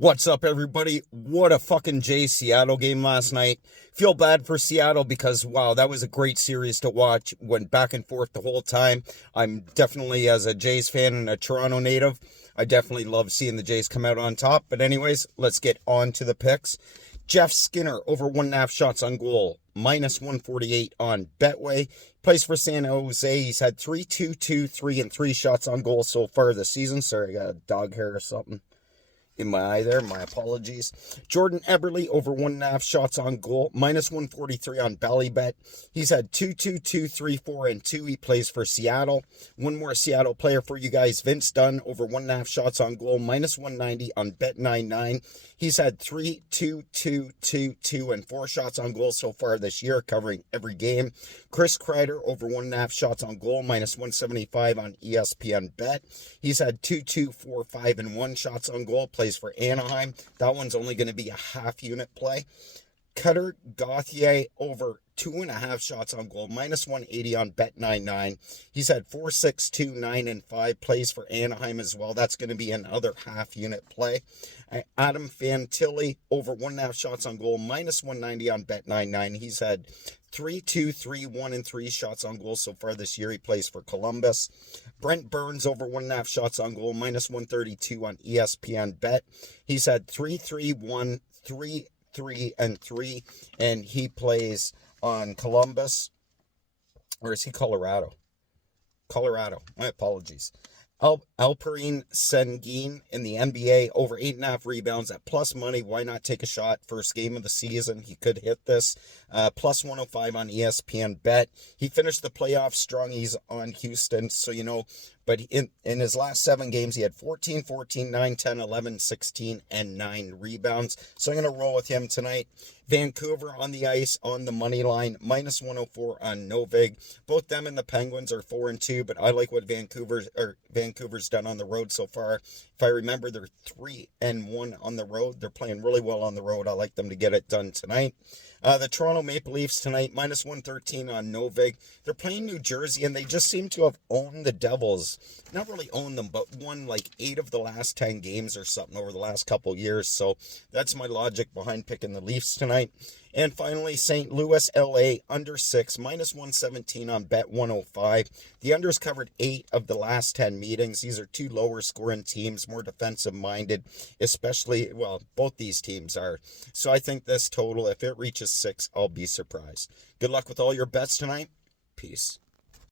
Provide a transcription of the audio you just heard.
What's up, everybody? What a fucking Seattle game last night. Feel bad for Seattle because, wow, that was a great series to watch. Went back and forth the whole time. I'm definitely, as a Jays fan and a Toronto native, I definitely love seeing the Jays come out on top. But anyways, let's get on to the picks. Jeff Skinner over 1.5 shots on goal, minus 148 on Betway. Plays for San Jose. He's had 3-2-2, 3 and 3 shots on goal so far this season. Sorry, I got a dog hair or something in my eye there. My apologies. Jordan Eberle over 1.5 shots on goal, minus 143 on Ballybet. He's had 2-2-2, 3-4 and 2. He plays for Seattle. One more Seattle player for you guys. Vince Dunn over 1.5 shots on goal, minus 190 on Bet99. He's had 3-2-2-2-2 and 4 shots on goal so far this year, covering every game. Chris Kreider over 1.5 shots on goal, minus 175 on ESPN Bet. He's had 2-2-4-5 and 1 shots on goal. Plays for Anaheim. That one's only going to be a half unit play. Cutter Gauthier over 2.5 shots on goal, minus 180 on Bet99. He's had 4-6-2, 9 and 5. Plays for Anaheim as well. That's going to be another half unit play. Adam Fantilli over 1.5 shots on goal, minus 190 on Bet99. He's had 3-2, 3, 1 and 3 shots on goal so far this year. He plays for Columbus. Brent Burns over 1.5 shots on goal, minus 132 on ESPN Bet. He's had 3-3, 1, 3, 3 and 3, and he plays on Columbus. Or is he Colorado? Colorado. My apologies. Alperen Sengun in the NBA over 8.5 rebounds at plus money. Why not take a shot? First game of the season. He could hit this. Plus 105 on ESPN Bet. He finished the playoffs strong. He's on Houston, so you know. But in his last 7 games, he had 14, 14, 9, 10, 11, 16, and 9 rebounds. So I'm going to roll with him tonight. Vancouver on the ice on the money line, minus 104 on Novig. Both them and the Penguins are 4-2, but I like what Vancouver's done on the road so far. If I remember, they're 3-1 on the road. They're playing really well on the road. I like them to get it done tonight. The Toronto Maple Leafs tonight, minus 113 on Novig. They're playing New Jersey, and they just seem to have owned the Devils. Not really owned them, but won like 8 of the last 10 games or something over the last couple years. So that's my logic behind picking the Leafs tonight. And finally, St. Louis, LA, under 6, minus 117 on Bet 105. The under's covered 8 of the last 10 meetings. These are 2 lower scoring teams, more defensive minded, especially, well, both these teams are. So I think this total, if it reaches 6, I'll be surprised. Good luck with all your bets tonight. Peace.